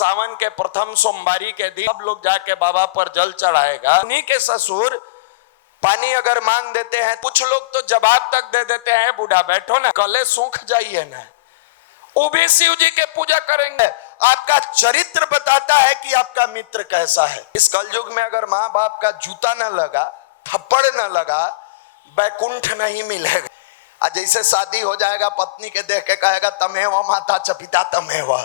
सावन के प्रथम सोमवारी के दिन सब लोग जाके बाबा पर जल चढ़ाएगा। उन्हीं के ससुर पानी अगर मांग देते हैं, कुछ लोग तो जवाब तक दे देते हैं, बूढ़ा बैठो ना, कले सूख जाइए ना, वो भी शिव जी के पूजा करेंगे। आपका चरित्र बताता है कि आपका मित्र कैसा है। इस कलयुग में अगर माँ बाप का जूता न लगा, थप्पड़ न लगा, बैकुंठ नहीं मिलेगा। आज जैसे शादी हो जाएगा, पत्नी के देख के कहेगा तमेव माता च पिता तमेव।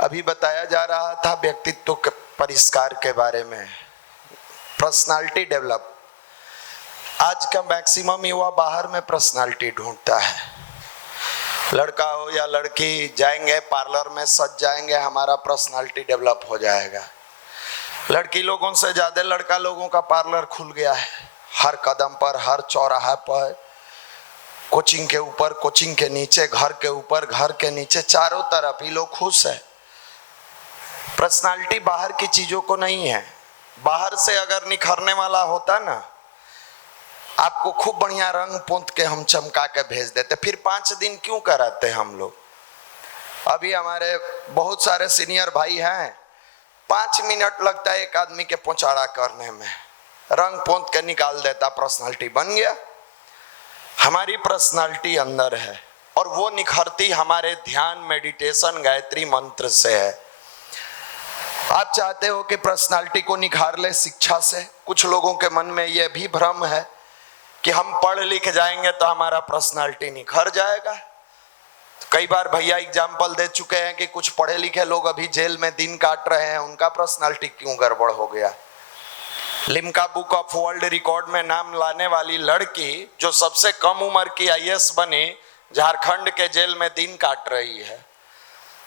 अभी बताया जा रहा था व्यक्तित्व के परिष्कार के बारे में, पर्सनालिटी डेवलप। आज का मैक्सिमम युवा बाहर में पर्सनालिटी ढूंढता है। लड़का हो या लड़की, जाएंगे पार्लर में, सज जाएंगे, हमारा पर्सनालिटी डेवलप हो जाएगा। लड़की लोगों से ज्यादा लड़का लोगों का पार्लर खुल गया है। हर कदम पर, हर चौराहा पर, कोचिंग के ऊपर, कोचिंग के नीचे, घर के ऊपर, घर के नीचे, चारों तरफ ही लोग खुश है। पर्सनालिटी बाहर की चीजों को नहीं है। बाहर से अगर निखरने वाला होता ना, आपको खूब बढ़िया रंग पोंत के हम चमका के भेज देते। फिर 5 दिन क्यों कराते हम लोग? अभी हमारे बहुत सारे सीनियर भाई हैं, 5 मिनट लगता है एक आदमी के पोंचाड़ा करने में, रंग पोंत के निकाल देता, पर्सनालिटी बन गया। हमारी पर्सनालिटी अंदर है और वो निखरती हमारे ध्यान, मेडिटेशन, गायत्री मंत्र से है। आप चाहते हो कि पर्सनालिटी को निखार ले शिक्षा से। कुछ लोगों के मन में यह भी भ्रम है कि हम पढ़ लिख जाएंगे तो हमारा पर्सनालिटी निखर जाएगा। कई बार भैया एग्जाम्पल दे चुके हैं कि कुछ पढ़े लिखे लोग अभी जेल में दिन काट रहे हैं, उनका पर्सनालिटी क्यों गड़बड़ हो गया। Limca book of world record में नाम लाने वाली लड़की जो सबसे कम उम्र की आईएएस बनी, झारखंड के जेल में दिन काट रही है।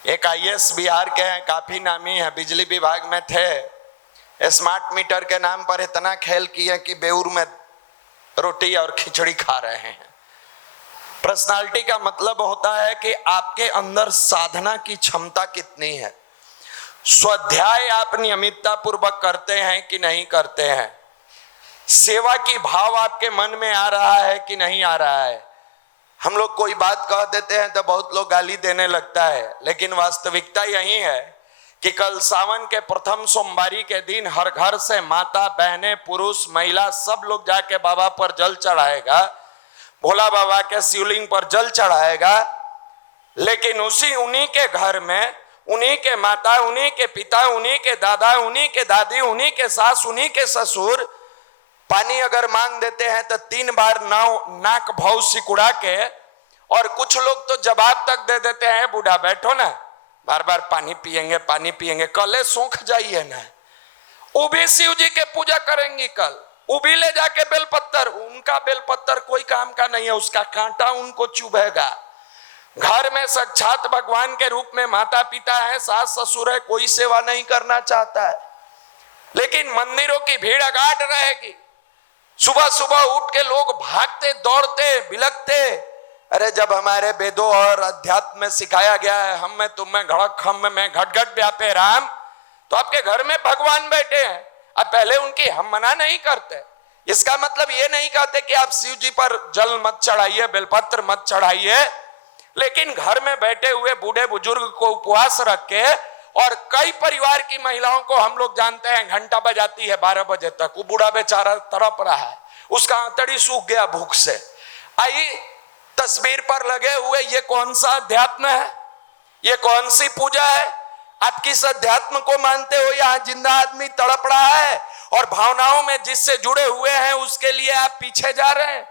एक आईएएस बिहार के हैं, काफी नामी है, बिजली विभाग में थे। स्मार्ट मीटर के नाम पर इतना खेल किए कि बेउर में रोटी और खिचड़ी खा रहे हैं। पर्सनालिटी का मतलब होता है कि आपके अंदर साधना की क्षमता कितनी है। स्वाध्याय आप नियमितता पूर्वक करते हैं कि नहीं करते हैं। सेवा की भाव आपके मन में आ रहा है कि नहीं आ रहा है। हम लोग कोई बात कह देते हैं तो बहुत लोग गाली देने लगता है, लेकिन वास्तविकता यही है कि कल सावन के प्रथम सोमवारी के दिन हर घर से माता, बहनें, पुरुष, महिला सब लोग जाके बाबा पर जल चढ़ाएगा। भोला बाबा के शिवलिंग पर जल चढ़ाएगा। लेकिन उन्हीं के घर में, उन्हीं के माता, उन्हीं के पिता, उन्हीं के दादा, उन्हीं के दादी, उन्हीं के सास, उन्हीं के ससुर पानी अगर मांग देते हैं तो 3 बार नाक भाव सिकुड़ा के, और कुछ लोग तो जवाब तक दे देते हैं, बूढ़ा बैठो ना, बार बार पानी पिएंगे, पानी पिएंगे, कले सूख जाइए ना। वो भी शिव जी के पूजा करेंगी कल। वो भी ले जाके बेलपत्तर, उनका बेलपत्तर कोई काम का नहीं है, उसका कांटा उनको चुभेगा। घर में साक्षात भगवान के रूप में माता पिता है, सास ससुर है, कोई सेवा नहीं करना चाहता है। लेकिन मंदिरों की भीड़ अगाध रहेगी। सुबह सुबह उठ के लोग भागते, दौड़ते, बिलकते। अरे जब हमारे वेदों और अध्यात्म में सिखाया गया है हम में तुम में घड़क खम में घट घट व्यापे राम, तो आपके घर में भगवान बैठे हैं। अब पहले उनकी हम मना नहीं करते। इसका मतलब ये नहीं कहते कि आप शिव जी पर जल मत चढ़ाइए, बेलपत्र मत चढ़ाइए, लेकिन घर में बैठे हुए बूढ़े बुजुर्ग को उपवास रख के, और कई परिवार की महिलाओं को हम लोग जानते हैं घंटा बजाती है 12 बजे तक, वो बूढ़ा बेचारा तड़प रहा है, उसका आंतड़ी सूख गया भूख से। आई तस्वीर पर लगे हुए ये कौन सा अध्यात्म है? ये कौन सी पूजा है? आप किस अध्यात्म को मानते हो? यहाँ जिंदा आदमी तड़प रहा है और भावनाओं में जिससे जुड़े हुए हैं उसके लिए आप पीछे जा रहे हैं।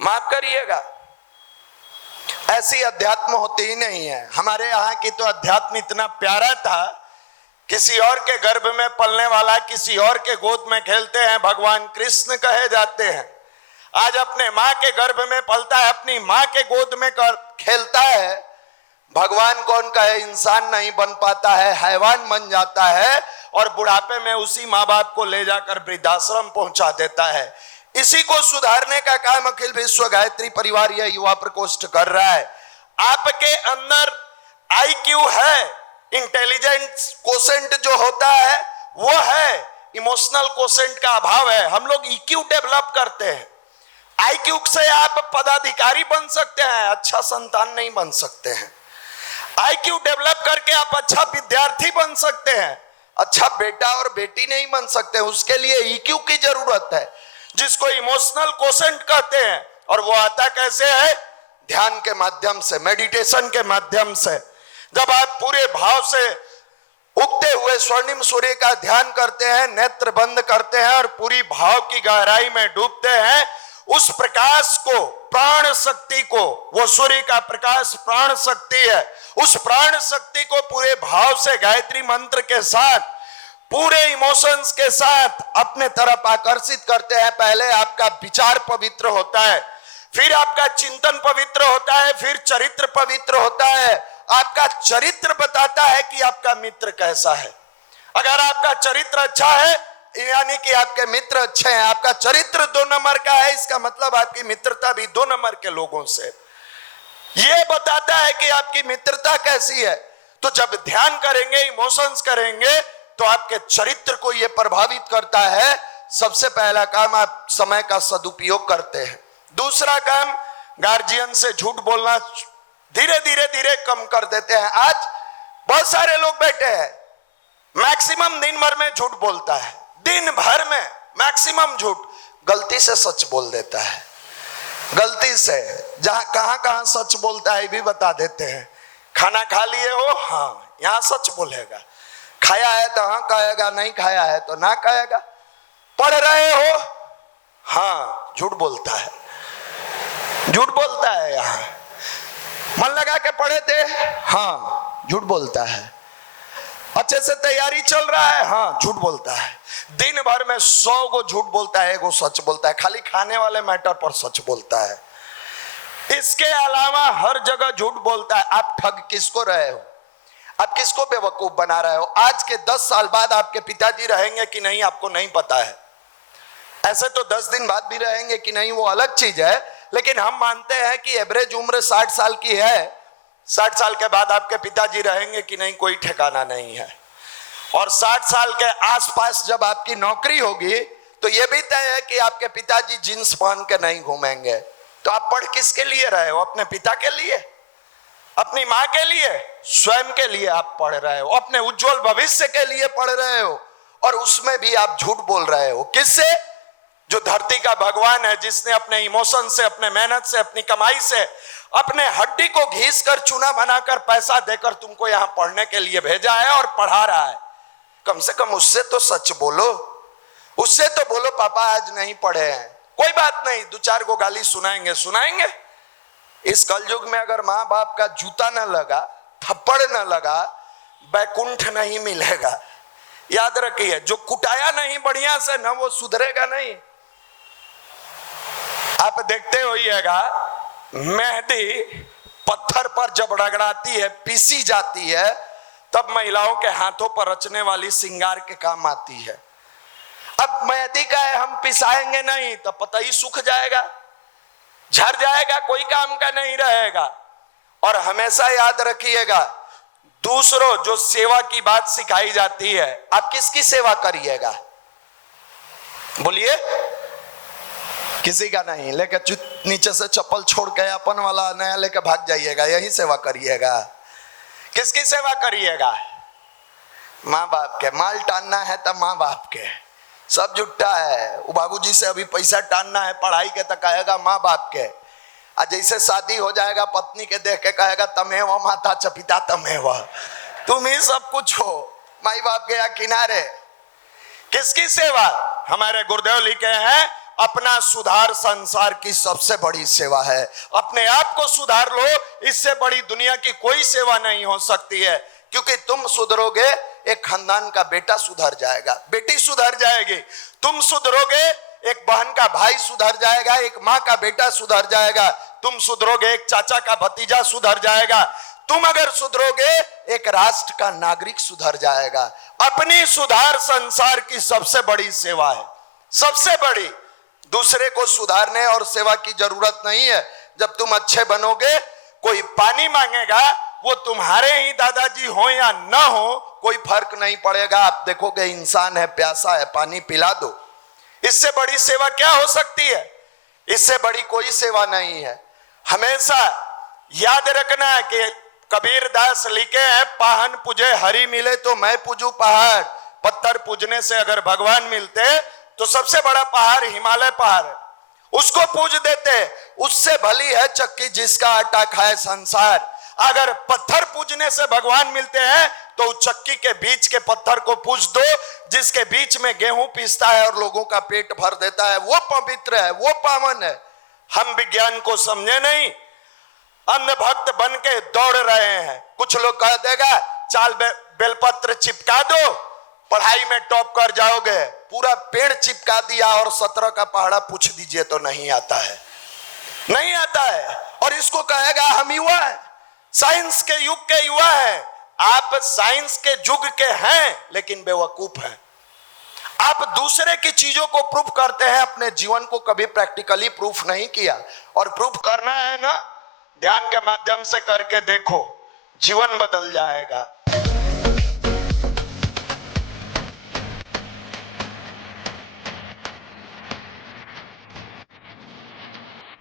माफ करिएगा, ऐसी अध्यात्म होती ही नहीं है। हमारे यहाँ की तो अध्यात्म इतना प्यारा था, किसी और के गर्भ में पलने वाला किसी और के गोद में खेलते हैं, भगवान कृष्ण कहे जाते हैं। आज अपने माँ के गर्भ में पलता है, अपनी माँ के गोद में खेलता है। भगवान कौन कहे, इंसान नहीं बन पाता है, हैवान बन जाता है, और बुढ़ापे में उसी माँ बाप को ले जाकर वृद्धाश्रम पहुंचा देता है। इसी को सुधारने का काम अखिल विश्व गायत्री परिवार या युवा प्रकोष्ठ कर रहा है। आपके अंदर IQ है, इंटेलिजेंस कोसेंट जो होता है वो है, इमोशनल कोसेंट का अभाव है। हम लोग EQ डेवलप करते हैं। आईक्यू से आप पदाधिकारी बन सकते हैं, अच्छा संतान नहीं बन सकते हैं। आईक्यू डेवलप करके आप अच्छा विद्यार्थी बन सकते हैं, अच्छा बेटा और बेटी नहीं बन सकते। उसके लिए ईक्यू की जरूरत है, जिसको इमोशनल कोशेंट कहते हैं। और वो आता कैसे है? ध्यान के माध्यम से, मेडिटेशन के माध्यम से। जब आप पूरे भाव से उगते हुए स्वर्णिम सूर्य का ध्यान करते हैं, नेत्र बंद करते हैं और पूरी भाव की गहराई में डूबते हैं, उस प्रकाश को, प्राण शक्ति को, वो सूर्य का प्रकाश प्राण शक्ति है, उस प्राण शक्ति को पूरे भाव से गायत्री मंत्र के साथ, पूरे इमोशंस के साथ अपने तरफ आकर्षित करते हैं। पहले आपका विचार पवित्र होता है, फिर आपका चिंतन पवित्र होता है, फिर चरित्र पवित्र होता है। आपका चरित्र बताता है कि आपका मित्र कैसा है। अगर आपका चरित्र अच्छा है यानी कि आपके मित्र अच्छे हैं। आपका चरित्र 2 नंबर का है, इसका मतलब आपकी मित्रता भी 2 नंबर के लोगों से। यह बताता है कि आपकी मित्रता कैसी है। तो जब ध्यान करेंगे, इमोशंस करेंगे, तो आपके चरित्र को यह प्रभावित करता है। सबसे पहला काम, आप समय का सदुपयोग करते हैं। दूसरा काम, गार्जियन से झूठ बोलना धीरे धीरे कम कर देते हैं। आज बहुत सारे लोग बैठे हैं, मैक्सिमम दिन भर में झूठ बोलता है, दिन भर में मैक्सिमम झूठ, गलती से सच बोल देता है। गलती से जहां कहां सच बोलता है भी बता देते हैं। खाना खा लिए हो? हाँ, यहां सच बोलेगा। खाया है तो हाँ कहेगा, नहीं खाया है तो ना कहेगा। पढ़ रहे हो? हाँ, झूठ बोलता है, झूठ बोलता है। यहाँ मन लगा के पढ़े थे? हाँ, झूठ बोलता है। अच्छे से तैयारी चल रहा है? हाँ, झूठ बोलता है। दिन भर में 100 गो झूठ बोलता है, 1 गो सच बोलता है। खाली खाने वाले मैटर पर सच बोलता है, इसके अलावा हर जगह झूठ बोलता है। आप ठग किसको रहे हो? आप किसको बेवकूफ बना रहे हो? आज के 10 साल बाद आपके पिताजी रहेंगे कि नहीं आपको नहीं पता है। ऐसे तो 10 दिन बाद भी रहेंगे कि नहीं वो अलग चीज है, लेकिन हम मानते हैं कि एवरेज उम्र 60 साल की है। 60 साल के बाद आपके पिताजी रहेंगे कि नहीं कोई ठिकाना नहीं है। और 60 साल के आसपास जब आपकी नौकरी होगी तो यह भी तय है कि आपके पिताजी जींस पहन के नहीं घूमेंगे। तो आप पढ़ किसके लिए रहे हो? अपने पिता के लिए, अपनी माँ के लिए, स्वयं के लिए आप पढ़ रहे हो, अपने उज्जवल भविष्य के लिए पढ़ रहे हो। और उसमें भी आप झूठ बोल रहे हो। किससे? जो धरती का भगवान है, जिसने अपने इमोशन से, अपने मेहनत से, अपनी कमाई से, अपने हड्डी को घीस कर, चूना बनाकर, पैसा देकर तुमको यहां पढ़ने के लिए भेजा है और पढ़ा रहा है। कम से कम उससे तो सच बोलो, उससे तो बोलो पापा आज नहीं पढ़े हैं। कोई बात नहीं, 2-4 को गाली सुनाएंगे। इस कलयुग में अगर माँ बाप का जूता न लगा, थप्पड़ न लगा, बैकुंठ नहीं मिलेगा। याद रखिए, जो कुटाया नहीं बढ़िया से न वो सुधरेगा नहीं। आप देखते होइएगा, मेहंदी पत्थर पर जब रगड़ाती है, पीसी जाती है, तब महिलाओं के हाथों पर रचने वाली श्रृंगार के काम आती है। अब मेहंदी का है, हम पिसाएंगे नहीं तो पता ही सूख जाएगा, झड़ जाएगा, कोई काम का नहीं रहेगा। और हमेशा याद रखिएगा, दूसरों जो सेवा की बात सिखाई जाती है, आप किसकी सेवा करिएगा? बोलिए। किसी का नहीं। लेके नीचे से चप्पल छोड़ के अपन वाला नया लेके भाग जाइएगा, यही सेवा करिएगा। किसकी सेवा करिएगा? माँ बाप के। माल टानना है तो माँ बाप के, सब जुट्टा है। वो बाबूजी से अभी पैसा टानना है पढ़ाई के तो कहेगा माँ बाप के। आज जैसे शादी हो जाएगा, पत्नी के देख के कहेगा तमेव माता च पिता तमेव, तुम ही सब कुछ हो, माई बाप के या किनारे। किसकी सेवा? हमारे गुरुदेव लिखे हैं, अपना सुधार संसार की सबसे बड़ी सेवा है। अपने आप को सुधार लो, इससे बड़ी दुनिया की कोई सेवा नहीं हो सकती है। क्योंकि तुम सुधरोगे, एक खानदान का बेटा सुधर जाएगा, बेटी सुधर जाएगी। तुम सुधरोगे, एक बहन का भाई सुधर जाएगा, एक माँ का बेटा सुधर जाएगा। तुम सुधरोगे, एक चाचा का भतीजा सुधर जाएगा। तुम अगर सुधरोगे, एक राष्ट्र का नागरिक सुधर जाएगा। अपनी सुधार संसार की सबसे बड़ी सेवा है, सबसे बड़ी। दूसरे को सुधारने और सेवा की जरूरत नहीं है। जब तुम अच्छे बनोगे, कोई पानी मांगेगा, वो तुम्हारे ही दादाजी हो या ना हो, कोई फर्क नहीं पड़ेगा। आप देखोगे इंसान है, प्यासा है, पानी पिला दो। इससे बड़ी सेवा क्या हो सकती है? इससे बड़ी कोई सेवा नहीं है। हमेशा याद रखना है कि कबीर दास लिखे हैं, पाहन पूजे हरि मिले तो मैं पूजू पहाड़। पत्थर पूजने से अगर भगवान मिलते तो सबसे बड़ा पहाड़ हिमालय पहाड़ है, उसको पूज देते। उससे भली है चक्की जिसका आटा खाए संसार। अगर पत्थर पूजने से भगवान मिलते हैं तो उस चक्की के बीच के पत्थर को पूज दो, जिसके बीच में गेहूं पीसता है और लोगों का पेट भर देता है। वो पवित्र है, वो पावन है। हम विज्ञान को समझे नहीं, अंध भक्त बन के दौड़ रहे हैं। कुछ लोग कह देगा चाल बेलपत्र चिपका दो, पढ़ाई में टॉप कर जाओगे। पूरा पेड़ चिपका दिया और 17 का पहाड़ा पूछ दीजिए तो नहीं आता है, नहीं आता है। और इसको कहेगा हम युवा हैं, साइंस के युग के युवा हैं। आप साइंस के युग के हैं लेकिन बेवकूफ हैं। आप दूसरे की चीजों को प्रूफ करते हैं, अपने जीवन को कभी प्रैक्टिकली प्रूफ नहीं किया। और प्रूफ करना है ना, ध्यान के माध्यम से करके देखो, जीवन बदल जाएगा।